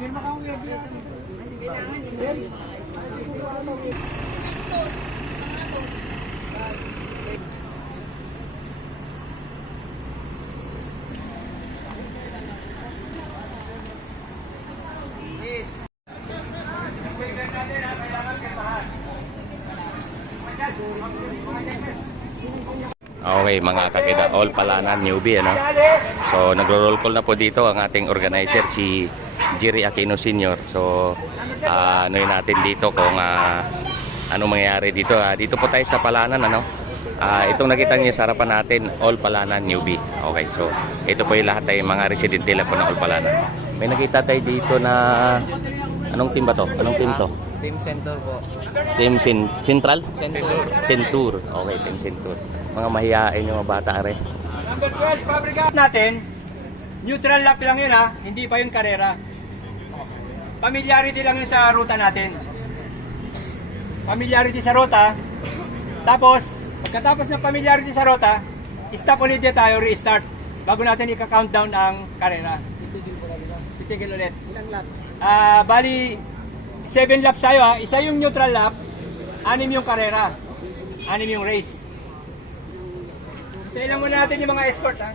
Okay mga kakida, all palanan newbie ano. So nagro-roll call na po dito ang ating organizer si Jerry Aquino Sr. So ano natin dito kung ano mangyayari dito. Dito po tayo sa palanan ano. Itong nakita niyo sa harapan natin, all palanan newbie. Okay, so ito po yung lahat ay mga residente lang po ng all palanan. May nakita tayo dito na anong team ba to? Anong team to? Team Center po. Team Central? Center. Centur. Okay, Team Centur. Mga mahihain yung mga bata are. Number 12, pabrika natin. Neutral lap lang yun ha, hindi pa yun karera. Familiarity lang yun sa ruta natin. Familiarity sa ruta. Tapos, pagkatapos ng familiarity sa ruta, stop ulit din tayo, restart. Bago natin i-countdown ang karera. Titigil ulit. Ilang laps? Bali, 7 laps tayo ha. Isa yung neutral lap, 6 yung karera. 6 yung race. Tingnan muna natin yung mga escort ha.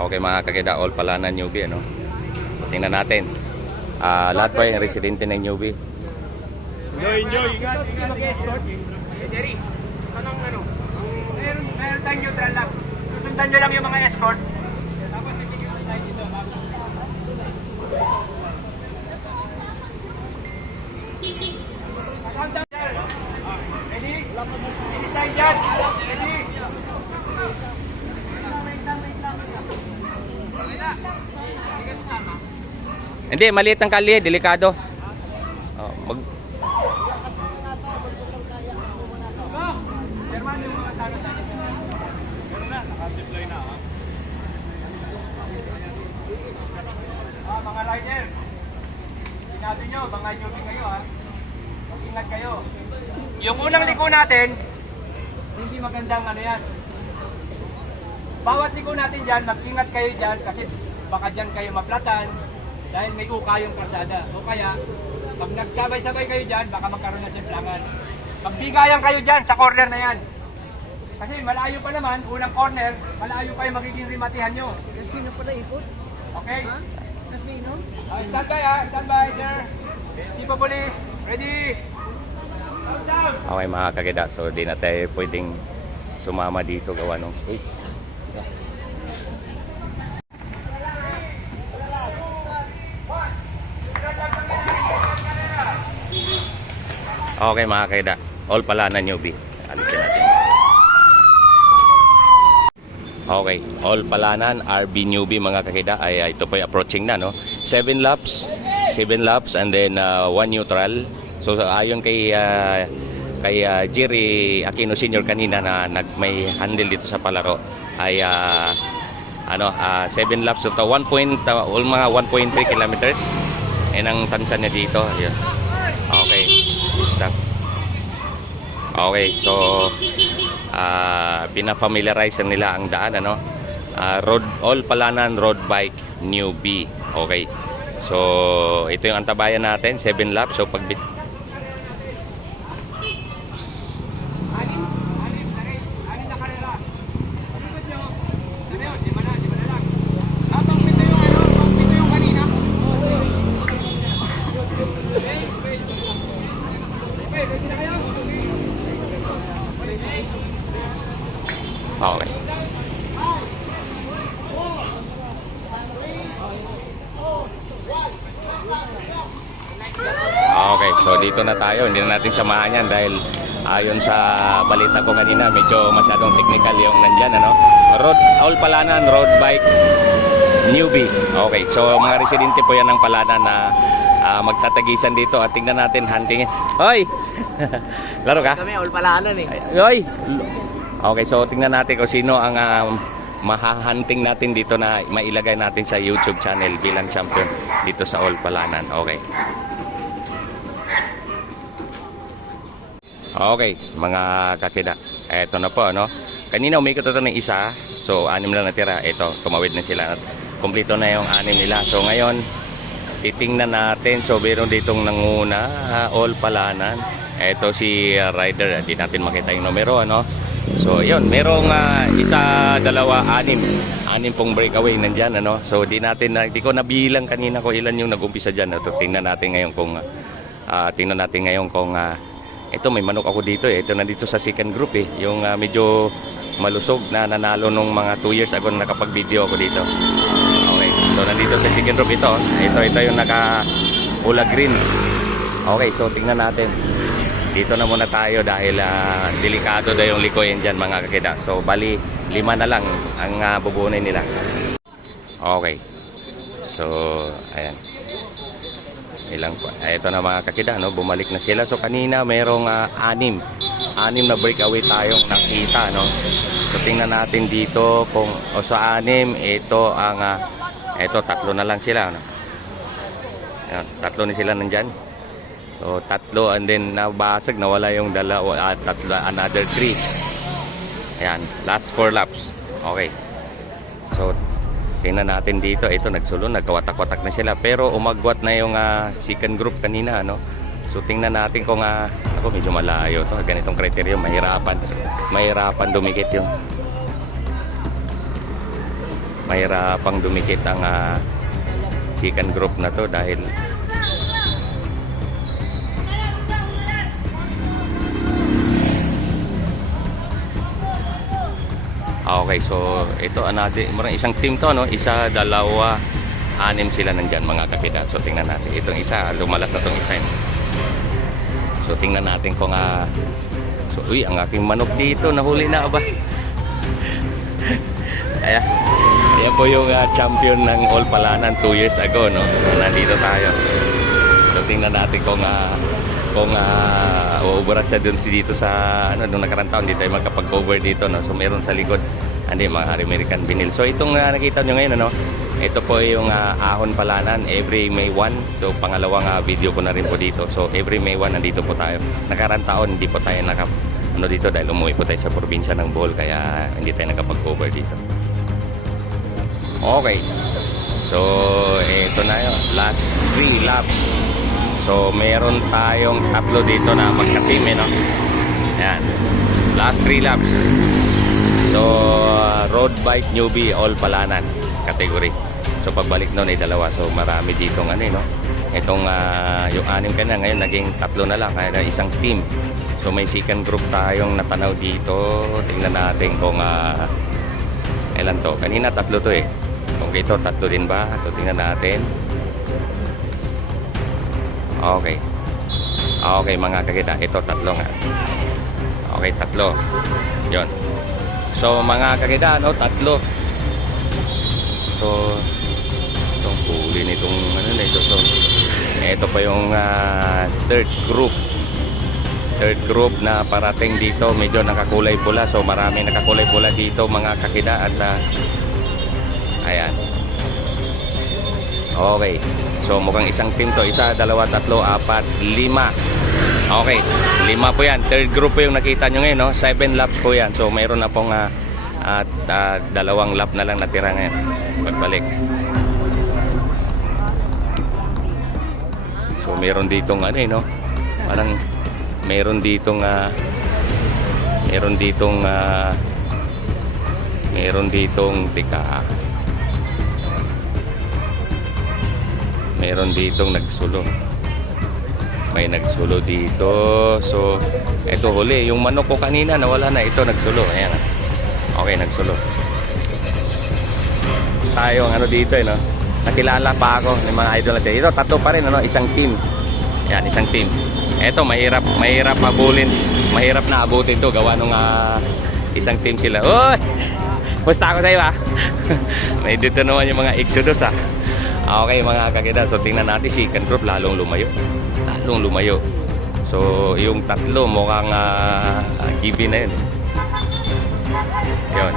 Okay mga kakida, all palanan newbie ano. So, tingnan natin. Lahat po yung residente ng newbie. Enjoy. Mag-escort. Jerry, anong ano? Meron tayong neutral lap. Susundan nyo lang yung mga escort. Tapos titigil ulit tayo dito. Countdown dyan. Ready? Ready tayo dyan. Ready? Hindi, maliit ang kalye, delikado. Chairman, yung mga tanong tayo. Meron na, naka-deploy na ha. Mga rider, sinabi nyo, mga newbie kayo ha. Mag-ingat kayo. Yung unang liko natin, hindi magandang ano yan. Bawat liko natin dyan, mag-ingat kayo dyan kasi baka dyan kayo maplatan dahil may uka yung kalsada. O kaya, pag nagsabay-sabay kayo dyan, baka magkaroon na simplangan. Magbigayan kayo dyan sa corner na yan. Kasi malayo pa naman, unang corner, malayo pa yung magiging rimatihan nyo. Casino pa na ikot? Okay? Ha? Casino? Standby ha, standby sir. Chief of Police, ready? Countdown! Okay mga kakida, so di na tayo pwedeng sumama dito gawa nung Okay mga kakida, all palanan newbie. Alisin natin. Okay, all palanan RB newbie mga kakida ay ito po yung approaching na no. 7 laps and then 1 neutral. So ayon kay Jerry Aquino Sr. kanina na may handle dito sa palaro ay 7 laps so 1.3 kilometers. Yan ang tansan niya dito. Ayun. Okay. Stop. Okay, so pinafamiliarize nila ang daan ano. Road all palanan road bike newbie. Okay. So ito yung antabayan natin, 7 laps. So pag Anim na karera. Pagkakot nyo, sabi yun, di ba na lang. Habang pito yung ano, pang pito yung kanina. Okay, ready na kayo? okay. Okay, so dito na tayo. Hindi na natin samahan yan dahil ayon sa balita ko kanina, medyo masyadong technical yung nandyan, ano? All palanan, road bike, newbie. Okay, so mga residente po yan ng palanan na magtatagisan dito at tingnan natin huntingin. Hoy! Laro ka? Kami, all palanan eh. Hoy! Okay, so tingnan natin kung sino ang mahahunting natin dito na mailagay natin sa YouTube channel bilang champion dito sa all palanan. Okay. Okay, mga kakida. Eto na po, no? kanina umikot ito ng isa. So, 6 lang natira. Ito, tumawid na sila. Kompleto na yung 6 nila. So, ngayon, titingnan natin. So, meron ditong nanguna, all palanan. Ito si rider. Hindi natin makita yung numero, ano? So, yun. Merong isa, dalawa, 6 pong breakaway nandyan, ano? So, di ko nabilang kanina ko ilan yung nag-umpisa dyan. Ito, tingnan natin ngayon kung ito, may manok ako dito eh. Ito nandito sa second group eh. Yung medyo malusog na nanalo nung mga 2 years ago na nakapag-video ako dito. Okay. So nandito sa second group ito. Ito yung naka-pula green. Okay, so tingnan natin. Dito na muna tayo dahil delikado daw yung likoyin dyan mga kakida. So bali 5 na lang ang bubunin nila. Okay. So ayan. Ilang po. Ito na mga kakida, no? Bumalik na sila. So kanina mayroong 6 na breakaway tayong nakita, no? So tingnan natin dito kung sa 6 ito ang ito 3 na lang sila, no? Ayan, 3 na sila nandyan. So 3 and then nabasag, nawala yung another 3. Ayan, last 4 laps. Okay. So tingnan natin dito, ito nagsulon, nagkawatak-watak na sila pero umagwat na yung second group kanina, no? So tingnan natin kung ako medyo malayo to, ganitong criteria, mahirapan dumikit yung mahirapang dumikit ang second group na to dahil okay, so ito marang isang team to, no? Isa, dalawa, 6 sila nandyan mga kakida. So tingnan natin. Itong isa, lumalas na itong isa. So tingnan natin kung so uy, ang aking manok dito, nahuli na ba? Ayan. Yan po yung champion ng All Palanan 2 years ago, no? Nandito tayo. So tingnan natin kung uubra siya dun dito sa nung nakarang taon, hindi tayo magkapag-cover dito, no? So meron sa likod mga American vinyl. So itong nakita nyo ngayon, ano, ito po yung Ahon Palanan every May 1. So pangalawang video ko na rin po dito. So every May 1 nandito po tayo. Nakarang taon hindi po tayo dito dahil umuwi po tayo sa probinsya ng Bohol, kaya hindi tayo nakapag-cover dito. Okay, so ito na yun, last 3 laps. So meron tayong 3 dito na magka-team, no? Ayan, last 3 laps. So road bike newbie all palanan category. So pagbalik noon ay 2. So marami ditong no? Itong yung 6 ka na ngayon naging 3 na lang, kaya isang team. So may second group tayong natanaw dito. Tingnan natin kung ilan to. Kanina 3 to eh. Kung ito 3 din ba? Ito tingnan natin. Okay. Okay mga kakita, ito 3 nga. Okay, 3. Yon. So mga kakita, 3. So itong huli nitong na ito. So ito pa yung third group na parating dito, medyo nakakulay pula. So marami nakakulay pula dito mga kakita at ayan. Okay. So mukhang isang team to. 1, 2, 3, 4, 5. Okay, 5 po yan. Third group po yung nakita nyo ngayon, no? 7 laps po yan. So mayroon na pong 2 lap na lang natira ngayon pagbalik. So meron ditong no? Parang meron ditong meron ditong nagsulo. May nagsulo dito. So ito huli, yung manok ko kanina nawala na, ito nagsulo. Ayan. Okay, nagsulo. Tayo ang dito no. Nakilala pa ako ng mga idol natin. Ito 3 pa rin, isang team. Yan, isang team. Ito mahirap mabulin. Mahirap na abutin to gawa nung isang team sila. Oy! Pusta ako sa iyo May dito naman yung mga Exodus Okay mga kakita, so tingnan natin second group lalong lumayo. So yung 3 mukhang given na yun. Yun.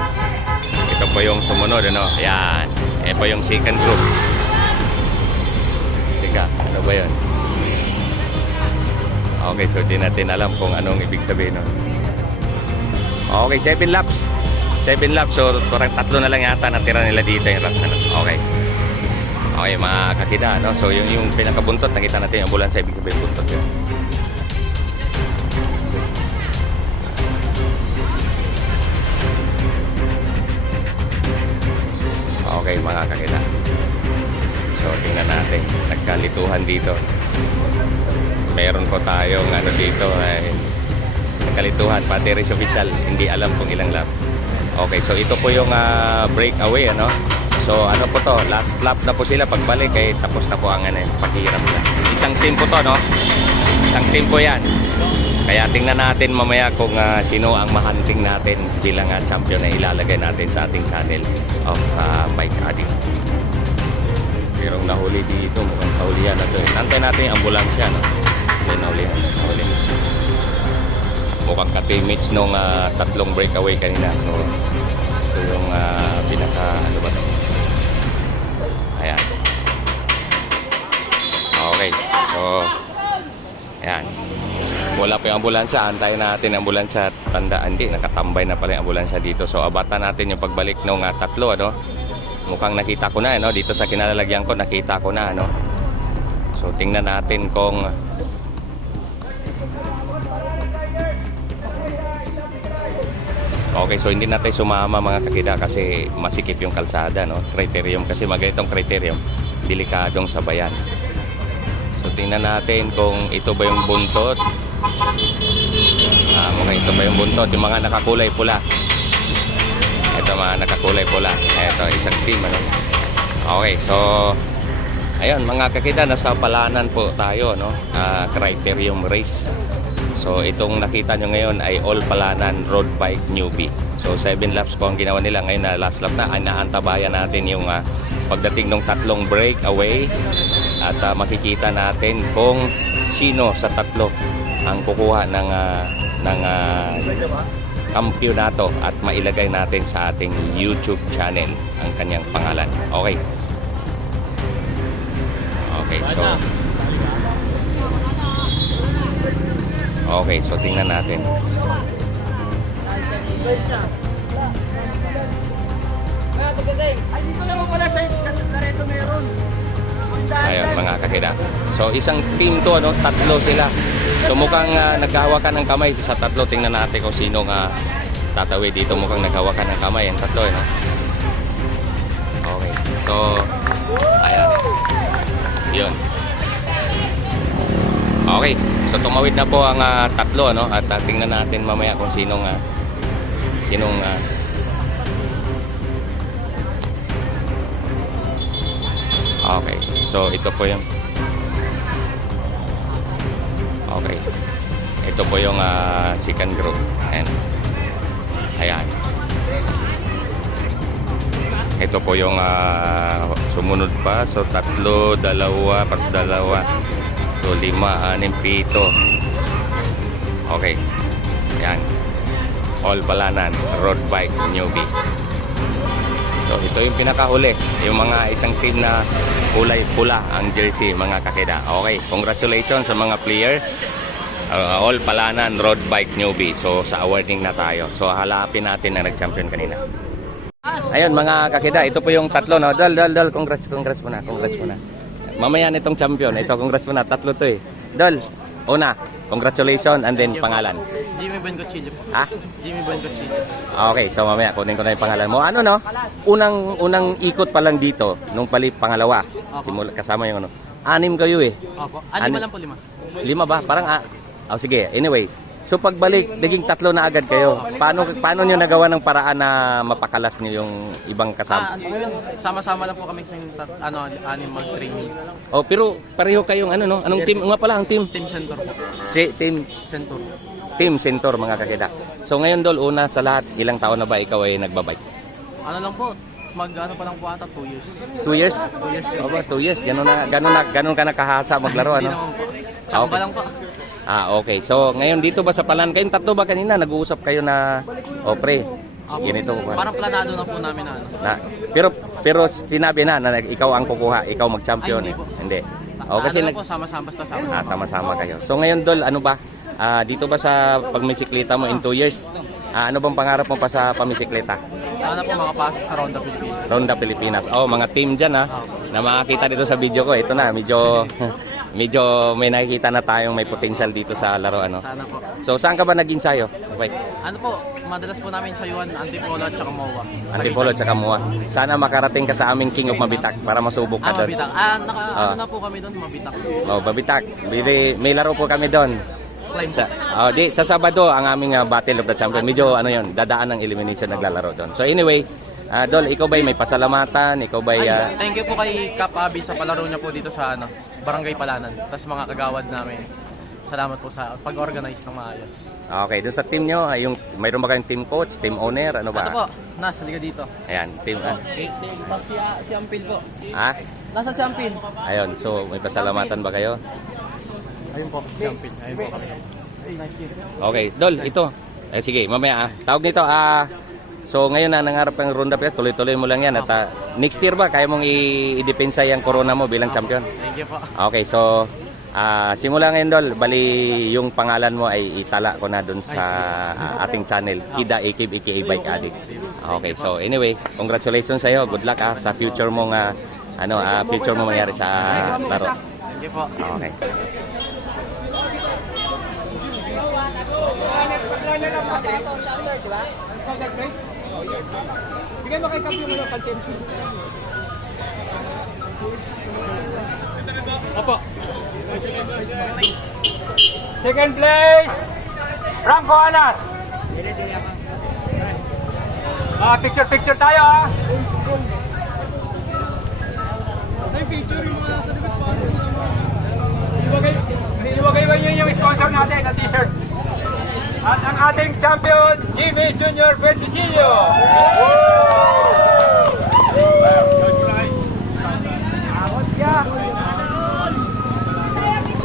Ito po yung sumunod, yan. Ito po yung second group. Teka, ano ba yun? Okay, so di natin alam kung anong ibig sabihin. Okay, 7 laps. 7 laps. So, parang 3 na lang yata natira nila dito yung laps. Ano? Okay. Okay, mga kakida, no? So, yung pinakabuntot, nakita natin yung ambulansya, ibig sabihin buntot yun. Okay, mga kakida. So, tingnan natin. Nagkalituhan dito. Meron po tayong ano dito ay nagkalituhan. Pati race official, hindi alam kung ilang lap. Okay, so ito po yung breakaway, ano? So, ano po to? Last lap na po sila. Pagbalik, ay tapos na po ang ano, paghihirap na. Isang team po to, no? Isang team po yan. Kaya tingnan natin mamaya kung sino ang mahanting natin bilang champion na ilalagay natin sa ating channel of bike addict. Pero nahuli dito, mukhang saulian na to. Nantay natin yung ambulansya, no? Then nahuli. Mukhang ka-teammates nung tatlong breakaway kanina. So yung pinaka, ano ba to? Ayan. Okay. So, ayan. Wala pa yung ambulansya. Antayin natin ang ambulansya. Tandaan, hindi. Nakatambay na pala yung ambulansya dito. So, abatan natin yung pagbalik ng tatlo, ano? Mukhang nakita ko na, ano? Dito sa kinalalagyan ko, nakita ko na, ano? So, tingnan natin kung okay, so hindi natin sumama mga kakida kasi masikip yung kalsada, no? Criterium kasi magalitong criterium, delikadong sabayan. So tingnan natin kung ito ba yung buntot. Mukhang ito ba yung buntot, yung mga nakakulay pula. Ito mga nakakulay pula. Ito isang team, ano? Okay, so ayun mga kakida, nasa Palanan po tayo, no? Criterium race. So itong nakita nyo ngayon ay All Palanan Road Bike Newbie. So 7 laps po ang ginawa nila ngayon na last lap na. Naantabayan natin yung pagdating ng tatlong breakaway at makikita natin kung sino sa tatlo ang kukuha ng kampyonato at mailagay natin sa ating YouTube channel ang kanyang pangalan. Okay. Okay, so okay, so tingnan natin. Ayun mga kakida. So isang team to, ano, tatlo sila. So mukhang naghahawakan ng kamay sa tatlo. Tingnan natin kung sino tatawid dito. Mukhang naghahawakan ng kamay ang tatlo, no? Okay. So ayan. Yun. Okay. So tumawid na po ang tatlo, ano? At tingnan natin mamaya kung sinong okay. So ito po yung okay. Ito po yung second group. Ayan. Ito po yung sumunod pa. So tatlo, dalawa, pas dalawa. So 5, 6, 7. Okay. Yan. All Palanan Road Bike Newbie. So ito yung pinakahuli. Yung mga isang team na kulay pula ang jersey, mga kakida. Okay. Congratulations sa mga player. All Palanan Road Bike Newbie. So sa awarding na tayo. So halapin natin na nag-champion kanina. Ayun mga kakida. Ito po yung tatlo. No? Dal. Congrats muna. Mamaya nitong champion. Ito, congrats muna. Tatlo to eh. Dol, una, congratulations and then pangalan. Jimmy Bengochillo po. Ha? Jimmy Bengochillo. Okay, so mamaya kunin ko na yung pangalan mo. Ano no? Unang ikot pa lang dito, nung pangalawa. Kasama yung ano. 6 kayo eh. Opo. 5 lang po, 5. 5 ba? Parang sige, anyway. So pagbalik, naging 3 na agad kayo. Paano niyo nagawa ng paraan na mapakalas niyo yung ibang kasama? Sama-sama lang po kami sa animal training. Oh, pero pareho kayong ano no? Anong team nga pala ang team? Team Center po. Team Center mga kakida. So ngayon Dol, una sa lahat, ilang taon na ba ikaw ay nagbabike? Ano lang po, mag-ano pa lang po ata 2 years. 2 years? 2 years. O ba, 2 years. Ganun ka nakahasa maglaro, Hindi ano? naman po. Chamba lang po. Okay. So, ngayon dito ba sa Palanan, kayong tatlo ba kanina, nag-uusap kayo na, pre, ganito. Parang planado na po namin na. Pero sinabi na ikaw ang kukuha, ikaw mag-champion. Ay, hindi po. Hindi. O, kasi po, sama-sama, basta sama-sama. sama-sama kayo. So, ngayon, Dol, ano ba? dito ba sa pagmisikleta mo in 2 years? Ano bang pangarap mo pa sa pamisikleta? Sana po makapasok sa Ronda Pilipinas. Ronda Pilipinas. Oh, mga team dyan ha, na makakita dito sa video ko. Ito na, medyo may nakikita na tayong may potential dito sa laro. Ano? Sana po. So, saan ka ba nag-ensayo? Okay. Ano po, madalas po namin sa Yuan, Antipolo at saka MOA. Antipolo at saka Mua. Sana makarating ka sa aming King of Mabitak para masubok ka doon. Mabitak. Ano na po kami doon, Mabitak. Oh, Mabitak. May laro po kami doon. Climb Sa, sa Sabado, ang aming Battle of the Champion. Medyo dadaan ng elimination naglalaro doon. So anyway, Dol, ikaw ba'y may pasalamatan? Ikaw ba'y... Thank you po kay Cap Abi sa palaro niya po dito sa Barangay Palanan. Tapos mga kagawad namin. Salamat po sa pag-organize ng maayos. Okay, doon sa team nyo, mayroon ba kayong team coach, team owner, ano ba? Ano po? Nasa liga dito. Ayan, team... Si Ampil po. Ha? Nasa si Ampil. Ayun, so may pasalamatan ba kayo? Ayun po, si Ampil. Ayun po kami. Okay, Dol, ito. Sige, mamaya tawag nito, so ngayon na nangarap kang ronda pa, tuloy-tuloy mo lang yan. At next year ba, kaya mong i-depensa yung corona mo bilang champion? Thank you po. Okay, so simula ngayon, Dol, bali yung pangalan mo ay itala ko na dun sa ating channel, Kida Akib aka Bike Addict. Okay, so anyway, congratulations sa iyo. Good luck sa future mong future mo mangyari sa laro. Thank you po. Okay. Bigay mo kay Kapyo mo ng pansin. Opo. Second place, Franco Alas. Picture tayo ha. Same picture yung mga sa likod pa. Iwagay ba yun yung sponsor natin sa t-shirt? At ang ating champion, Jimmy Junior Verticillo.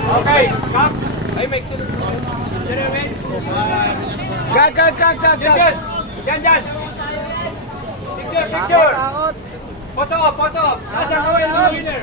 Okay, Kap. Ay, make sure. Kak. Diyan. Picture. Photo. Nasa ko yung winner.